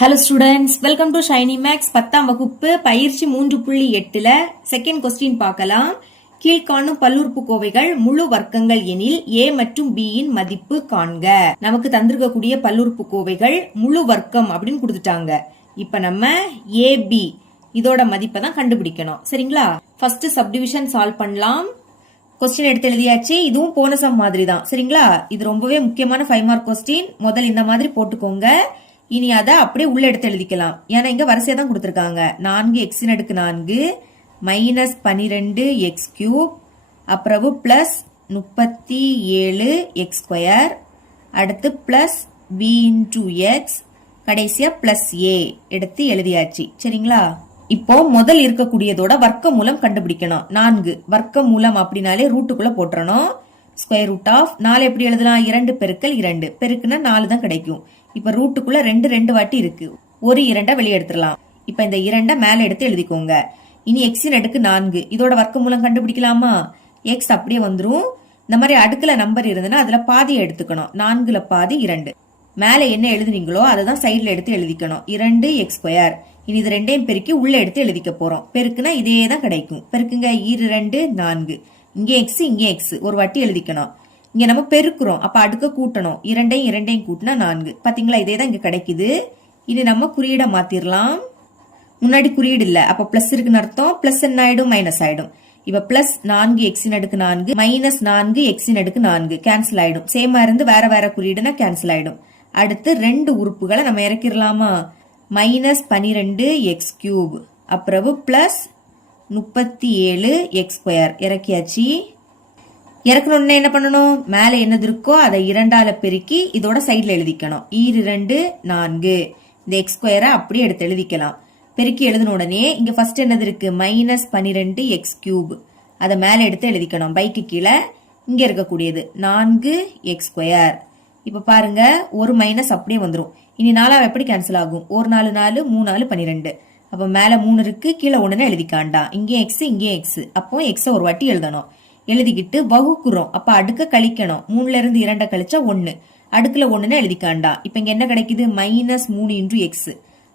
Hello students, welcome to Shiny Max 10ஆம் வகுப்பு பயிற்சி 3.8ல செகண்ட் கொஸ்டின் பார்க்கலாம். கீழ்காணும் பல்லுறுப்புக்கோவைகள் முழு வர்க்கங்கள் எனில் a மற்றும் b இன் மதிப்பு காண்க. நமக்கு தந்திருக்கக்கூடிய பல்லுறுப்புக்கோவைகள் முழு வர்க்கம் அப்படின்னு கொடுத்துட்டாங்க. இப்ப நம்ம ab இதோட மதிப்பை தான் கண்டுபிடிக்கணும். சரிங்களா? ஃபர்ஸ்ட் சப்டிவிஷன் சால்வ் பண்ணலாம். கொஸ்டின் எடுத்து எழுதியாச்சு. இதுவும் போன சம் மாதிரி தான். சரிங்களா? இது ரொம்பவே முக்கியமான 5 மார்க் கொஸ்டின். முதல் இந்த மாதிரி போட்டுக்கோங்க. இனி அதை அப்படியே உள்ள எடுத்து எழுதிக்கலாம். ஏன்னா இங்க வரிசையா தான் கொடுத்துருக்காங்க. 4x⁴ மைனஸ் 12x³ அப்புறம் பிளஸ் 37x², அடுத்து பிளஸ் b இன்டூ எக்ஸ், கடைசியா பிளஸ் a எடுத்து எழுதியாச்சு. சரிங்களா? இப்போ முதல் இருக்கக்கூடியதோட வர்க்க மூலம் கண்டுபிடிக்கணும். 4 வர்க்க மூலம் அப்படின்னாலே ரூட்டுக்குள்ள போட்டுறணும். ஸ்கொயர் ரூட் ஆஃப் 4 எப்படி எழுதலாம்? 2 பெருக்கல் 2 பெருக்குன்னா 4 தான் கிடைக்கும். இப்ப ரூட்டுக்குள்ள 2 வாட்டி இருக்கு. ஒரு 2 வெளியே எடுத்துடலாம். இப்ப இந்த 2 மேல எடுத்து எழுதிக்கோங்க. இனி x⁴ இதோட வர்க்க மூலம் கண்டுபிடிக்கலாமா? x அப்படியே வந்துரும். இந்த மாதிரி அடுக்குல நம்பர் இருந்ததுன்னா அதுல பாதியை எடுத்துக்கணும். 4ல பாதி 2. மேல என்ன எழுதுனீங்களோ அதை தான் சைட்ல எடுத்து எழுதிக்கணும். 2x². இனி இது ரெண்டையும் பெருக்கி உள்ள எடுத்து எழுதிக்க போறோம். பெருக்குனா இதே தான் கிடைக்கும். பெருக்குங்க 2 4. இங்கே x இங்கே x ஒரு வாட்டி எழுதிக்கணும். இங்க நம்ம பெருக்குறோம், அப்ப அடுக்க கூட்டணும். 2 கூட்டினா 4. பாத்தீங்களா? இதே தான் இங்க கிடைக்குது. இனி நம்ம குறியீட மாத்திரலாம். முன்னாடி குறியீடு இல்ல, அப்ப பிளஸ் இருக்குன்னு அர்த்தம். பிளஸ் என்ன ஆயிடும்? மைனஸ் ஆயிடும். இப்ப plus 4x⁴ minus 4x⁴ cancel ஆயிடும். சேமா இருந்து வேற வேற குறியீடுனா கேன்சல் ஆயிடும். அடுத்து 2 உறுப்புகளை நம்ம இறக்கிடலாமா? மைனஸ் 12x³ அப்புறம் பிளஸ் 37x² இறக்கியாச்சு. இறக்கணும்னு என்ன பண்ணணும்? மேல என்னது இருக்கோ அதை 2ஆல பெருக்கி இதோட சைட்ல எழுதிக்கணும். 2 4. இந்த x² அப்படியே எடுத்து எழுதிக்கலாம். பெருக்கி எழுதின உடனே இங்க ஃபர்ஸ்ட் என்னது இருக்கு? மைனஸ் 12x³ அதை மேல எடுத்து எழுதிக்கணும். பைக்கு கீழே இங்க இருக்கக்கூடியது 4x². இப்ப பாருங்க, ஒரு மைனஸ் அப்படியே வந்துரும். இனி 4 எப்படி கேன்சல் ஆகும்? 1 4 4 3 4 12. அப்ப மேல 3 இருக்கு, கீழே 1 எழுதிக்காண்டா. இங்கே x இங்கே x. அப்போ x ஒரு வாட்டி எழுதணும். எழுதிக்கிட்டு வகுக்குறோம். அப்ப அடுக்க கழிக்கணும். 3ல இருந்து 2 கழிச்சா 1. அடுக்குல 1 எழுதிக்காண்டா. இப்ப இங்க என்ன கிடைக்குது? Minus 3 into X.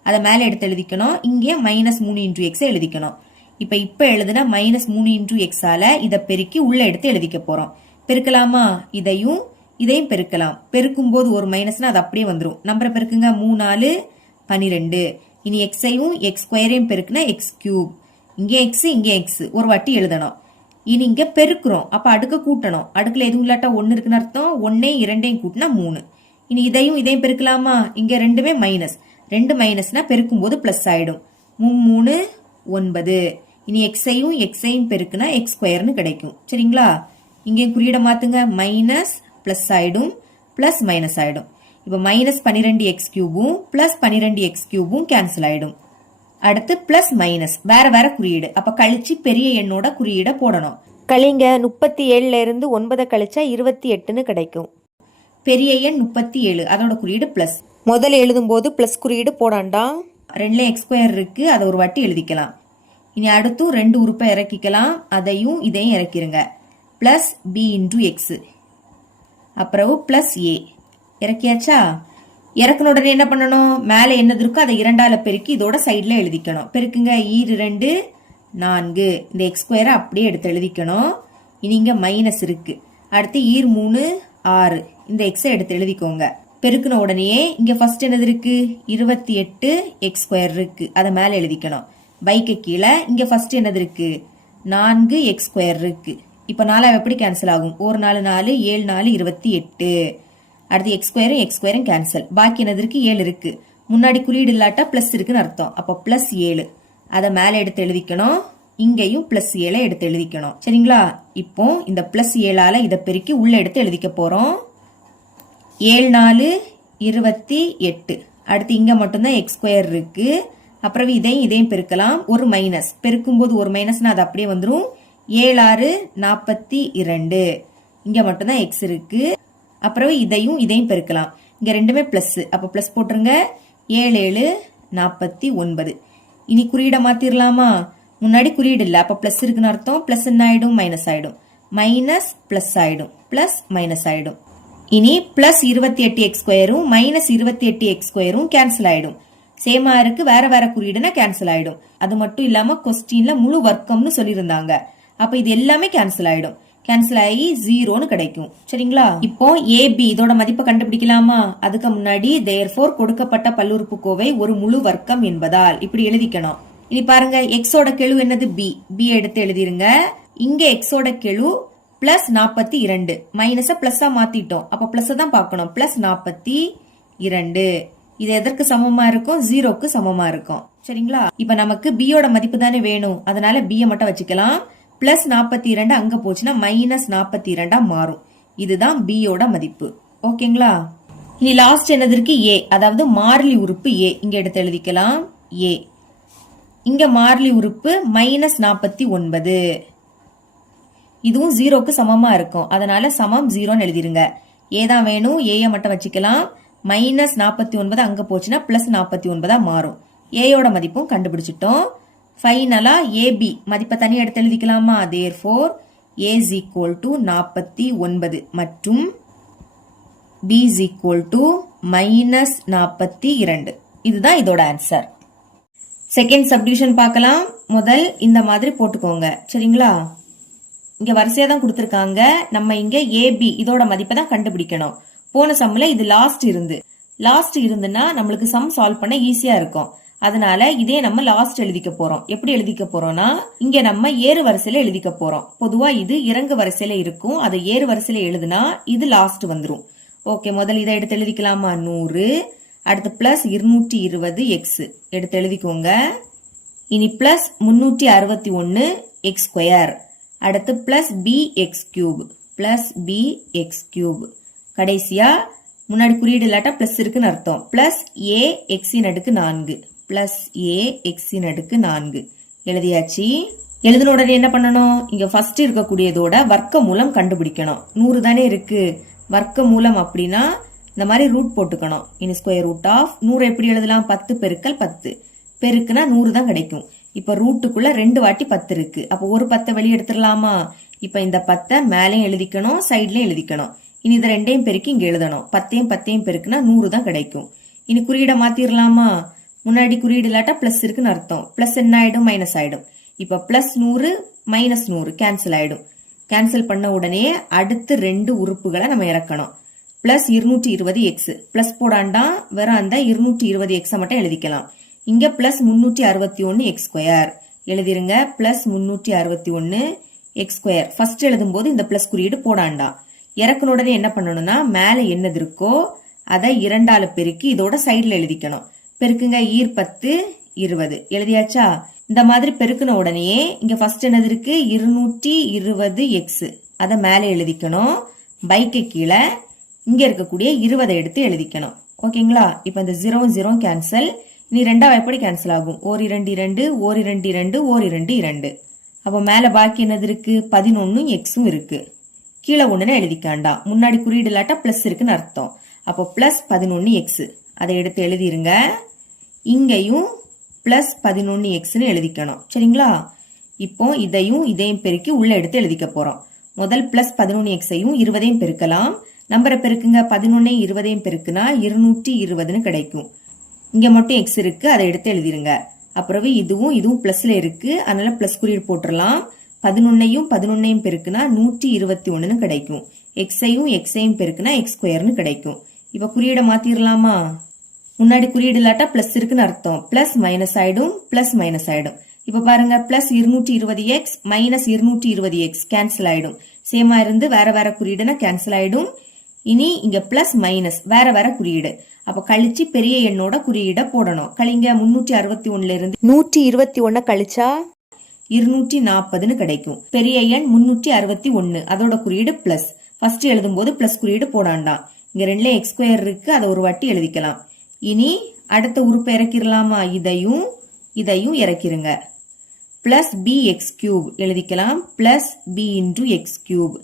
அதை மேல எடுத்து எழுதிக்கணும். இங்கே மைனஸ் 3 இன்டூ எக்ஸ் எழுதிக்கணும். இப்ப எழுதுனா மைனஸ் 3 இன்டூ எக்ஸால இதை பெருக்கி உள்ள எடுத்து எழுதிக்க போறோம். பெருக்கலாமா? இதையும் பெருக்கலாம். பெருக்கும் போது ஒரு மைனஸ்னா அது அப்படியே வந்துரும். நம்பரை பெருக்குங்க. 3 4 12. இனி எக்ஸையும் x² பெருக்குனா x³. இங்கே x இங்கே x ஒரு வாட்டி எழுதணும். இனி இங்க பெருக்குறோம், அப்ப அடுக்க கூட்டணும். அடுக்குல எதுவும் இல்லாட்டா 1 இருக்குன்னு அர்த்தம். 1 2 கூட்டினா 3. இனி இதையும் பெருக்கலாமா? இங்க ரெண்டுமே மைனஸ். 2 மைனஸ்னா பெருக்கும் போது பிளஸ் ஆயிடும். 3 9. இனி எக்ஸையும் பெருக்குனா x² கிடைக்கும். சரிங்களா? இங்கே குறியீட மாத்துங்க. மைனஸ் பிளஸ் ஆயிடும், பிளஸ் மைனஸ் ஆயிடும். இப்ப minus 12x³ plus 12x³ cancel ஆயிடும். அடுத்து பிளஸ் மைனஸ் வேற வேற குறியீடு. அப்ப கழிச்சு பெரிய எண்ணோட குறியீட போடணும். கழிங்க. 37ல இருந்து 9 கழிச்சா 28ன்னு கிடைக்கும். பெரிய எண் 37, அதோட குறியீடு பிளஸ். முதல்ல எழுதும் போது பிளஸ் குறியீடு போடாண்டா. 2ல x² இருக்கு, அதை ஒரு வாட்டி எழுதிக்கலாம். இனி அடுத்தும் 2 உறுப்பை இறக்கிக்கலாம். அதையும் இதையும் இறக்கிருங்க. பிளஸ் b இன்டூ எக்ஸ் அப்புறம் பிளஸ் a இறக்கியாச்சா? இறக்குன உடனே என்ன பண்ணணும்? மேல என்னது இருக்கோ அதை 2ஆல பெருக்கி இதோட சைட்ல எழுதிக்கணும். பெருக்குங்க. 2 4. இந்த x² அப்படியே எடுத்து எழுதிக்கணும். இனி இங்க மைனஸ் இருக்கு. அடுத்து 3 6. இந்த எக்ஸை எடுத்து எழுதிக்கோங்க. பெருக்குன உடனே இங்க ஃபர்ஸ்ட் என்னது இருக்கு? 28x² இருக்கு, அதை மேல எழுதிக்கணும். பைக்கு கீழே இங்க ஃபர்ஸ்ட் என்னது இருக்கு? 4x² இருக்கு. இப்ப 4 எப்படி கேன்சல் ஆகும்? 1 4 4 7 4 28. அடுத்து x² கேன்சல். பாக்கி என்னது இருக்கு? 7 இருக்கு. முன்னாடி குறியீடு இல்லாட்டா பிளஸ் இருக்குன்னு அர்த்தம். அப்ப பிளஸ் 7 அதை மேல எடுத்து எழுதிக்கணும். இங்கேயும் பிளஸ் 7 எடுத்து எழுதிக்கணும். சரிங்களா? இப்போ இந்த பிளஸ் 7ஆல இதை பெருக்கி உள்ள எடுத்து எழுதிக்க போறோம். 7 4 28. அடுத்து இங்க மட்டும்தான் x² இருக்கு. அப்புறம் இதையும் பெருக்கலாம். ஒரு மைனஸ். பெருக்கும் போது ஒரு மைனஸ்னா அது அப்படியே வந்துரும். 7 6 42. இங்க மட்டும்தான் x இருக்கு. அப்புறம் இதையும் பெருக்கலாம். இங்க ரெண்டுமே பிளஸ், அப்ப பிளஸ் போட்டுருங்க. 7 7 49. இனி குறியீட மாத்திரலாமா? முன்னாடி குறியீடு இல்ல, அப்ப பிளஸ் இருக்குன்னு அர்த்தம். பிளஸ் என்ன ஆயிடும்? மைனஸ் ஆயிடும். மைனஸ் பிளஸ் ஆயிடும், பிளஸ் மைனஸ் ஆயிடும். இனி plus 28x² minus 28x² cancel ஆயிடும். சேமா இருக்கு, வேற வேற குறியீடுனா கேன்சல் ஆயிடும். அது மட்டும் இல்லாம கொஸ்டின்ல முழு வர்க்கம்னு சொல்லியிருந்தாங்க. அப்ப இது எல்லாமே கேன்சல் ஆயிடும். கேன்சல் ஆகி 0ன்னு கிடைக்கும். சரிங்களா? இப்போ ஏபி இதோட மதிப்பை கண்டுபிடிக்கலாமா? அதுக்கு முன்னாடி therefore கொடுக்கப்பட்ட பல்லுறுப்புக்கோவை ஒரு முழு வர்க்கம் என்பதால் இப்படி எழுதிக்கணும். இனி பாருங்க, எக்ஸோட கெழு என்னது? பி. பி எடுத்து எழுதிருங்க. இங்க எக்ஸோட கெழு பிளஸ் 42, மைனஸ பிளஸ்ஸா மாத்திட்டோம். அப்ப பிளஸ் தான் பார்க்கணும். பிளஸ் 42 இது எதற்கு சமமா இருக்கும்? 0க்கு சமமா இருக்கும். சரிங்களா? இப்ப நமக்கு பியோட மதிப்பு தானே வேணும், அதனால பியை மட்டும் வச்சுக்கலாம். பிளஸ் 42 அங்க போச்சுன்னா மைனஸ் 42 மாறும். இதுதான் பியோட மதிப்பு. ஓகேங்களா? இனி லாஸ்ட் என்னது இருக்கு? ஏ, அதாவது மாறிலி உறுப்பு ஏ. இங்க எடுத்து எழுதிக்கலாம் ஏ. இங்க மாறிலி உறுப்பு மைனஸ் 49, இதுவும் 0க்கு சமமா இருக்கும். அதனால சமம் 0ன்னு எழுதிருங்க. ஏ தான் வேணும், ஏய மட்டும் வச்சுக்கலாம். மைனஸ் 49 அங்க போச்சுன்னா பிளஸ் 49 மாறும். ஏயோட மதிப்பும் கண்டுபிடிச்சிட்டோம். ஃபைனலா ஏபி மதிப்பை தனியாக எடுத்து எழுதிக்கலாமா? therefore a is equal to 49 மற்றும் b is equal to minus 42. இதுதான் இதோட ஆன்சர். செகண்ட் சப்டிவிஷன் பார்க்கலாம். முதல் இந்த மாதிரி போட்டுக்கோங்க. சரிங்களா? இங்க வரிசையா தான் கொடுத்திருக்காங்க. நம்ம இங்க ஏபி இதோட மதிப்பை தான் கண்டுபிடிக்கணும். போன சம்ல இது லாஸ்ட் இருந்துன்னா நம்மளுக்கு சம் சால்வ் பண்ண ஈஸியா இருக்கும். அதனால இதே நம்ம லாஸ்ட் எழுதிக்க போறோம். எப்படி எழுதிக்க போறோம்னா, இங்க நம்ம ஏறு வரிசையில எழுதிக்க போறோம். பொதுவா இது இறங்கு வரிசையில இருக்கும். அதை ஏறு வரிசையில எழுதுனா இது லாஸ்ட் வந்துரும். ஓகே, முதல் இதை எடுத்து எழுதிக்கலாமா? 100, அடுத்து பிளஸ் 220 எக்ஸ் எடுத்து எழுதிக்கோங்க. இனி பிளஸ் 361 எக்ஸ் ஸ்கொயர், அடுத்து பிளஸ் பி எக்ஸ் கியூப், கடைசியா முன்னாடி குறியீடு இல்லாட்டா பிளஸ் இருக்குன்னு அர்த்தம். பிளஸ் ஏ எக்ஸின் அடுக்கு 4, பிளஸ் ஏ எக்ஸின் அடுக்கு 4 எழுதியாச்சு. எழுதின உடனே என்ன பண்ணணும்? இங்க ஃபர்ஸ்ட் இருக்கக்கூடியதோட வர்க்க மூலம் கண்டுபிடிக்கணும். 100 தானே இருக்கு. வர்க்க மூலம் அப்படின்னா இந்த மாதிரி ரூட் போட்டுக்கணும். இனி ஸ்கொயர் ரூட் ஆஃப் 100 எப்படி எழுதலாம்? 10 பெருக்கல் 10 பெருக்குனா 100 தான் கிடைக்கும். இப்ப ரூட்டுக்குள்ள 2 வாட்டி 10 இருக்கு. அப்போ ஒரு 10 வெளியே எடுத்துடலாமா? இப்ப இந்த 10 மேலையும் எழுதிக்கணும், சைட்லயும் எழுதிக்கணும். இனி இது ரெண்டையும் பெருக்கி இங்க எழுதணும். 10 பெருக்குனா 100 தான் கிடைக்கும். இனி குறியீடை மாத்திரலாமா? முன்னாடி குறியீடு இல்லாட்டா பிளஸ் இருக்குன்னு அர்த்தம். பிளஸ் என்ன ஆயிடும்? மைனஸ் ஆயிடும். இப்ப பிளஸ் 100 மைனஸ் 100 கேன்சல் ஆயிடும். கேன்சல் பண்ண உடனே அடுத்து 2 உறுப்புகளை நம்ம இறக்கணும். பிளஸ் 220 எக்ஸ் பிளஸ் போடாண்டா வெறும் அந்த 220 எக்ஸை மட்டும் எழுதிக்கலாம். இங்க பிளஸ் 361 எக்ஸ் ஸ்கொயர் எழுதிருங்க. பிளஸ் 361 எக்ஸ் ஸ்கொயர் ஃபர்ஸ்ட் எழுதும் போது இந்த பிளஸ் குறியீடு போடாண்டா. இறக்குன உடனே என்ன பண்ணணும்னா, மேல என்னது இருக்கோ அதை 2ஆல பெருக்கி இதோட சைட்ல எழுதிக்கணும். பெருக்குங்க. ஈர் 10 20 எழுதியாச்சா? இந்த மாதிரி பெருக்குன உடனே இங்க ஃபர்ஸ்ட் என்னது இருக்கு? 220 எக்ஸ், அதை மேல எழுதிக்கணும். பைக்கு கீழே இங்க இருக்கக்கூடிய 20 எடுத்து எழுதிக்கணும். ஓகேங்களா? இப்ப இந்த 0 கேன்சல். இனி 2 எப்படி கேன்சல் ஆகும்? ஓர் 2 2, ஓர் 2 2, ஓர் 2 2. அப்போ மேல பாக்கி என்னது இருக்கு? 11 எக்ஸும் இருக்கு. கீழே 1 எழுதிக்காண்டா. முன்னாடி குறியீடு இல்லாட்டா பிளஸ் இருக்குன்னு அர்த்தம். அப்போ பிளஸ் 11 எக்ஸ் அதை எடுத்து எழுதிருங்க. இங்கேயும் பிளஸ் 11 எக்ஸ்ன்னு எழுதிக்கணும். சரிங்களா? இப்போ இதையும் பெருக்கி உள்ள எடுத்து எழுதிக்க போறோம். முதல் பிளஸ் 11 எக்ஸையும் 20 பெருக்கலாம். நம்பரை பெருக்குங்க. 11 20 பெருக்குனா 220ன்னு கிடைக்கும். இங்க மட்டும் எக்ஸ் இருக்கு, அதை எடுத்து எழுதிருங்க. அப்புறம் இதுவும் பிளஸ்ல இருக்கு, அதனால பிளஸ் குறியீடு போட்டுடலாம். 11 பெருக்குனா 121ன்னு கிடைக்கும். எக்ஸையும் பெருக்குனா எக்ஸ் ஸ்கொயர்னு கிடைக்கும். இப்ப குறியீடை மாத்திரலாமா? முன்னாடி குறியீடு இல்லாட்டா பிளஸ் இருக்குன்னு அர்த்தம். பிளஸ் மைனஸ் ஆயிடும், பிளஸ் மைனஸ் ஆயிடும். இப்ப பாருங்க, plus 220 X minus 220 X cancel ஆயிடும். சேமா இருந்து வேற வேற குறியீடுனா கேன்சல் ஆயிடும். இனி இங்க பிளஸ் மைனஸ் வேற வேற குறியீடு. அப்ப கழிச்சு பெரிய எண்ணோட குறியீட போடணும். கழிங்க. 361 இருந்து 121 கழிச்சா 240ன்னு கிடைக்கும். பெரிய எண் 361, அதோட குறியீடு பிளஸ். ஃபர்ஸ்ட் எழுதும் போது பிளஸ் குறியீடு போடாண்டாம். இங்க 2ல எக்ஸ் ஸ்கொயர் இருக்கு, அதை ஒரு வாட்டி எழுதிக்கலாம். இனி அடுத்த உறுப்பை இறக்கிடலாமா? இதையும் இறக்கிருங்க. பிளஸ் பி எக்ஸ் கியூப் எழுதிக்கலாம். Plus B into X cube.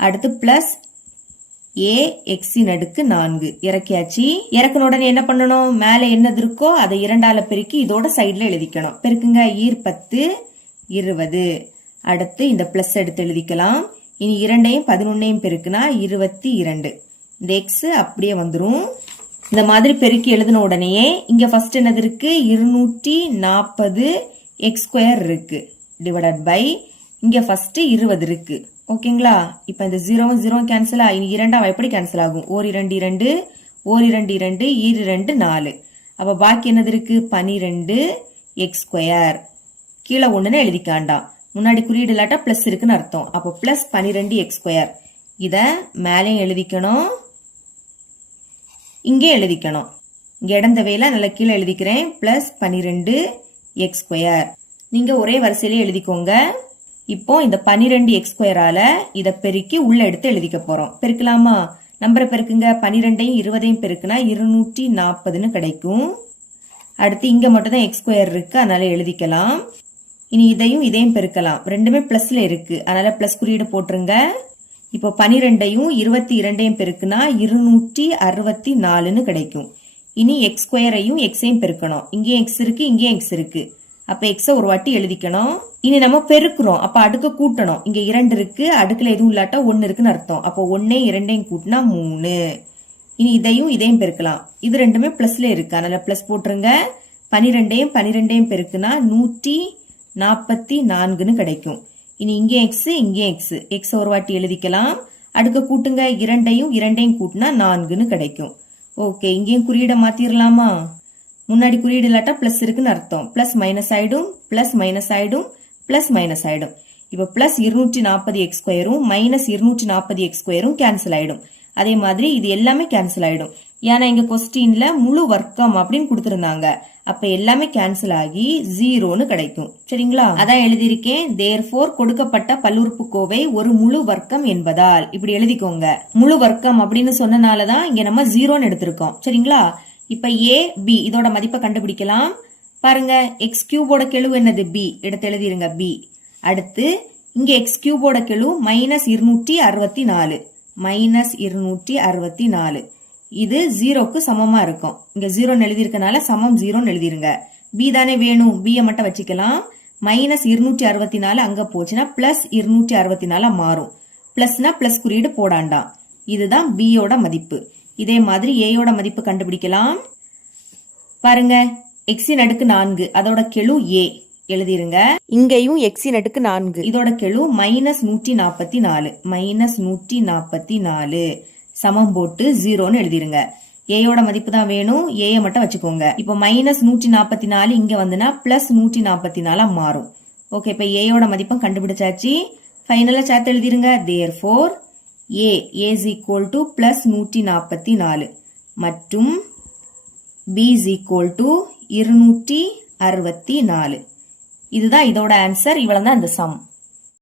அடுத்து பிளஸ் ஏ எக்ஸின் அடுக்கு 4 இறக்கியாச்சு. இறக்குன உடனே என்ன பண்ணணும்? மேல என்னது இருக்கோ அதை 2ஆல பெருக்கி இதோட சைட்ல எழுதிக்கணும். பெருக்குங்க. ஈர் 10 20. அடுத்து இந்த பிளஸ் எடுத்து எழுதிக்கலாம். இனி 2ஐயும் 11ஐயும் பெருக்குனா 22. இந்த எக்ஸ் அப்படியே வந்துரும். இந்த மாதிரி பெருக்கி எழுதின உடனேயே இங்க ஃபர்ஸ்ட் என்னது இருக்கு 240 எக்ஸ் ஸ்கொயர் இருக்கு டிவைடட் பை இங்க ஃபர்ஸ்ட் 20 இருக்கு. ஓகேங்களா? இப்ப இந்த 0 0 கேன்சல் ஆகி இரண்டா எப்படி கேன்சல் ஆகும்? ஓர் 2 2 ஓர் 2 2 ஈர் 2 4. அப்ப பாக்கி என்னது இருக்கு 12 எக்ஸ் ஸ்கொயர். கீழே ஒண்ணுன்னு எழுதிக்காண்டாம். முன்னாடி குறியீடு இல்லாட்டா பிளஸ் இருக்குன்னு அர்த்தம். அப்போ பிளஸ் 12 எக்ஸ் ஸ்கொயர். இத மேலேயும் எழுதிக்கணும், இங்கே எழுதிக்கணும். இங்க இடம் தேவையில நல்ல கீழே எழுதிக்கிறேன். Plus 12 X square. நீங்க ஒரே வரிசையிலே எழுதிக்கோங்க. இப்போ இந்த 12 எக்ஸ் ஸ்கொயரால இதை பெருக்கி உள்ள எடுத்து எழுதிக்க போறோம். பெருக்கலாமா? நம்பரை பெருக்குங்க. 12ஐயும் 20ஐயும் பெருக்குனா 240ன்னு கிடைக்கும். அடுத்து இங்க மட்டும் தான் எக்ஸ் ஸ்கொயர் இருக்கு, அதனால எழுதிக்கலாம். இனி இதையும் பெருக்கலாம். ரெண்டுமே பிளஸ்ல இருக்கு, அதனால பிளஸ் குறியீடு போட்டுருங்க. இப்போ 12ஐயும் 22ஐயும் பெருக்குனா 264ன்னு கிடைக்கும். இனி எக்ஸ் ஸ்கொயரையும் எக்ஸையும் பெருக்கணும். இங்கேயும் எக்ஸ் இருக்கு, இங்கேயும் எக்ஸ் இருக்கு. அப்ப எக்ஸ ஒரு வாட்டி எழுதிக்கணும். இனி நம்ம பெருக்குறோம், அப்ப அடுக்க கூட்டணும். இங்க 2 இருக்கு, அடுக்குல எதுவும் இல்லாட்டா 1 இருக்குன்னு அர்த்தம். அப்போ 1 2 கூட்டினா 3. இனி இதையும் பெருக்கலாம். இது ரெண்டுமே பிளஸ்ல இருக்கு, அதனால பிளஸ் போட்டுருங்க. 12ஐயும் 12ஐயும் பெருக்குனா 144ன்னு கிடைக்கும். இனி இங்கே எக்ஸ், இங்கே எக்ஸ். எக்ஸ் ஒரு வாட்டி எழுதிக்கலாம். அடுக்க கூட்டுங்க. 2ஐயும் 2ஐயும் கூட்டினா 4ன்னு கிடைக்கும். ஓகே, இங்கேயும் குறியீடை மாத்திரலாமா? முன்னாடி குறியீடு இல்லாட்டா பிளஸ் இருக்குன்னு அர்த்தம். பிளஸ் மைனஸ் ஆயிடும், பிளஸ் மைனஸ் ஆயிடும், பிளஸ் மைனஸ் ஆயிடும். இப்ப பிளஸ் 240 எக்ஸ் ஸ்கொயரும் மைனஸ் 240 எக்ஸ் ஸ்கொயரும் கேன்சல் ஆயிடும். அதே மாதிரி இது எல்லாமே கேன்சல் ஆயிடும். ஏன்னா இங்க கொஸ்டின்ல முழு வர்க்கம் அப்படின்னு கொடுத்திருந்தாங்க. அப்ப எல்லாமே கேன்சல் ஆகி 0ன்னு கிடைக்கும். சரிங்களா? அதான் எழுதியிருக்கேன். தேர்ஃபோர் கொடுக்கப்பட்ட பல்லுறுப்புக்கோவை ஒரு முழு வர்க்கம் என்பதால். இப்படி எழுதிக்கோங்க. முழு வர்க்கம் அப்படின்னு சொன்னனாலதான் இங்க நம்ம 0ன்னு எடுத்திருக்கோம். சரிங்களா? இப்ப a b இதோட மதிப்பை கண்டுபிடிக்கலாம். பாருங்க, எக்ஸ் கியூபோட கெழு என்னது? b. எடுத்து எழுதிருங்க b. அடுத்து இங்க எக்ஸ் கியூபோட கெழு மைனஸ் 264. மைனஸ் 264 இது 0க்கு சமமா இருக்கும். இங்க 0 எழுதிருக்கனால சமம் 0 எழுதிருங்க. b தானே வேணும், b மட்டும் வச்சுக்கலாம். மைனஸ் 264 அங்க போச்சுன்னா பிளஸ் 264 மாறும். பிளஸ்னா பிளஸ் குறியீடு போடாண்டாம். இதுதான் b யோட மதிப்பு. இதே மாதிரி a யோட மதிப்பு கண்டுபிடிக்கலாம். பாருங்க, எக்ஸின் அடுக்கு 4 அதோட கெழு a எழுதிருங்க. இங்கேயும் எக்ஸின் அடுக்கு 4 இதோட கெழு மைனஸ் 144. மைனஸ் 144 சமம் போட்டு 0ன்னு எழுதிருங்க. ஏயோட மதிப்பு தான் வேணும், ஏய மட்டும் வச்சுக்கோங்க. இப்போ மைனஸ் 144 இங்க வந்துனா பிளஸ் 144 மாறும். ஓகே, இப்ப ஏயோட மதிப்பை கண்டுபிடிச்சாச்சு. ஃபைனலா சேர்த்து எழுதிருங்க. Therefore a is equal to plus 144 மற்றும் b is equal to 264. இதுதான் இதோட ஆன்சர். இவ்வளவுதான் இந்த சம்.